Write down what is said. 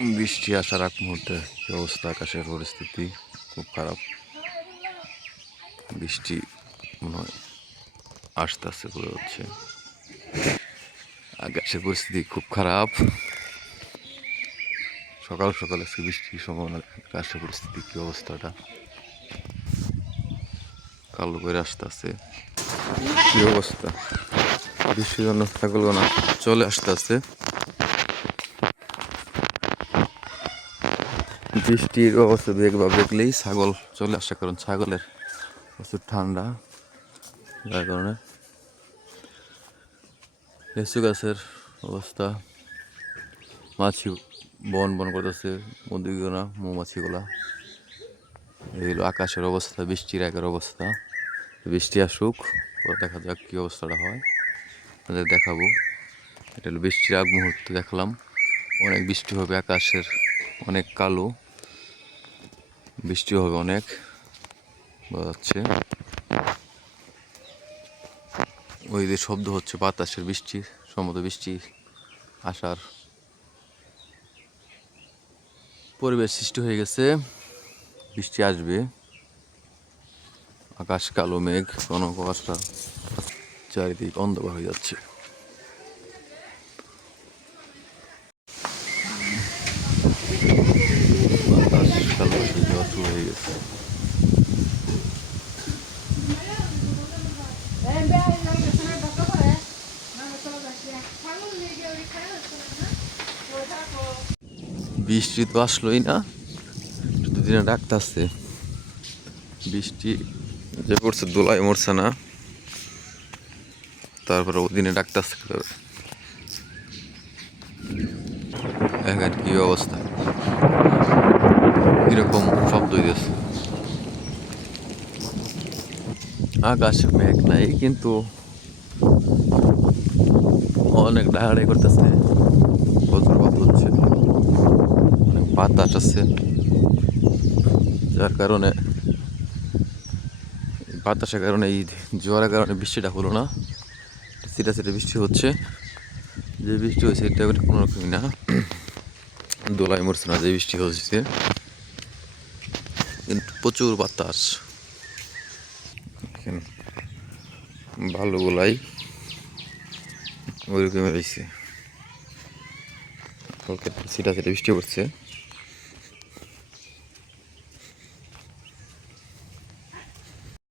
বৃষ্টি আসার আগ মুহূর্তে কি অবস্থা, আকাশের পরিস্থিতি খুব খারাপ। বৃষ্টি মনে হয় আসতে আসতে করে হচ্ছে, আকাশের পরিস্থিতি খুব খারাপ। সকাল সকাল আজকে বৃষ্টির সম্ভাবনা। আকাশের পরিস্থিতি কি অবস্থাটা, কালো করে আসতে আসতে কি অবস্থা। বৃষ্টির জন্য ছাগলগোনা চলে আসতে আসতে। বৃষ্টির অবস্থা দেখলেই ছাগল চলে আসে, কারণ ছাগলের প্রচুর ঠান্ডা, যার কারণে। লিচু গাছের অবস্থা, মাছি বন বন করতেছে, মুরগিগুলা মৌমাছিগুলা। এই হলো আকাশের অবস্থা, বৃষ্টির আগের অবস্থা। বৃষ্টি আসুক, পরে দেখা যাক কী অবস্থাটা হয়, তাদের দেখাবো। এটা হলো বৃষ্টির আগ মুহূর্ত দেখালাম। অনেক বৃষ্টি হবে, আকাশের অনেক কালো, বৃষ্টি হবে অনেক, বোঝা যাচ্ছে। ওই যে শব্দ হচ্ছে বাতাসের, বৃষ্টির সম্ভবত বৃষ্টি আসার পরিবেশ সৃষ্টি হয়ে গেছে, বৃষ্টি আসবে। আকাশ কালো মেঘ, ঘন কুয়াশা, চারিদিক অন্ধকার হয়ে যাচ্ছে। বাতাস কালো হয়ে যাওয়া শুরু হয়ে গেছে। বৃষ্টি তো আসলোই না, দুদিনে ডাকতেছে। বৃষ্টি যে পড়ছে দোলাই মরছে না, তারপরে ওদিনে ডাকতেছে। এখন কি অবস্থা, কিরকম শব্দ হইতেছে। আকাশে মেঘ নাই, কিন্তু অনেক ডাহাড়াই করতেছে, বজ্রপাত হচ্ছে, অনেক বাতাস আছে, যার কারণে বাতাসের কারণে এই জোয়ারের কারণে বৃষ্টিটা হলো না। সিটা সিটা বৃষ্টি হচ্ছে, যে বৃষ্টি হয়েছে এটা কোনো রকমই না, দোলাই মরছে না যে বৃষ্টি হয়েছে, কিন্তু প্রচুর বাতাস। ভালো গোলাই ওইরকম হয়েছে, সিটা সিটা বৃষ্টি পড়ছে।